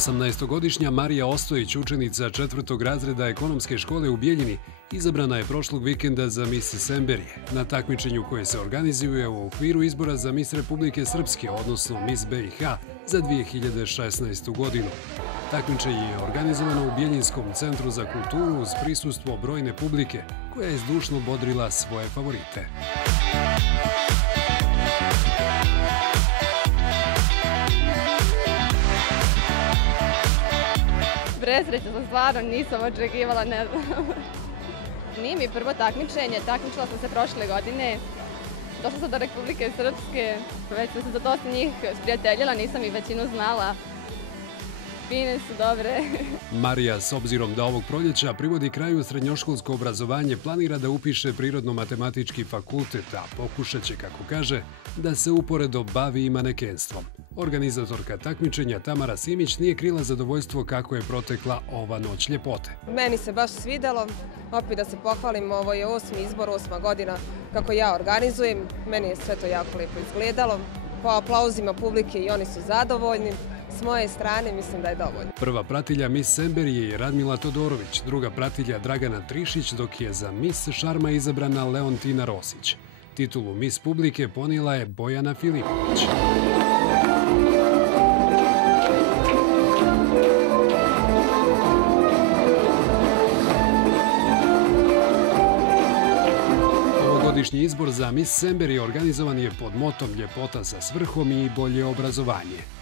18-godišnja Marija Ostojić, učenica 4. razreda ekonomske škole u Bjeljini, izabrana je prošlog vikenda za Miss Semberije, na takmičenju koje se organizuje u okviru izbora za Miss Republike Srpske, odnosno Miss BiH, za 2016. godinu. Takmičenje je organizovano u Bjeljinskom centru za kulturu uz prisustvo brojne publike, koja je zdušno bodrila svoje favorite. Presrećna sam, stvarno nisam očekivala, ne znam. Nije mi prvo takmičenje, takmičila sam se prošle godine. Došla sam do Republike Srpske, već sam se za dosta njih sprijateljila, nisam i većinu znala. Fine su, dobre. Marija, s obzirom da ovog proljeća privodi kraju srednjoškolsko obrazovanje, planira da upiše Prirodno-matematički fakultet, a pokušat će, kako kaže, da se uporedo bavi i manekenstvom. Organizatorka takmičenja Tamara Simić nije krila zadovoljstvo kako je protekla ova noć ljepote. Meni se baš svidelo, opet da se pohvalim, ovo je 8. izbor, 8. godina kako ja organizujem. Meni je sve to jako lijepo izgledalo. Po aplauzima publike i oni su zadovoljni. S moje strane mislim da je dovoljno. Prva pratilja Miss Semberije je Radmila Todorović, druga pratilja Dragana Trišić, dok je za Miss Šarma izabrana Leontina Rosić. Titulu Miss publike ponijela je Bojana Filipović. Ovogodišnji izbor za Miss Semberije organizovan je pod motom Ljepota sa svrhom i bolje obrazovanje.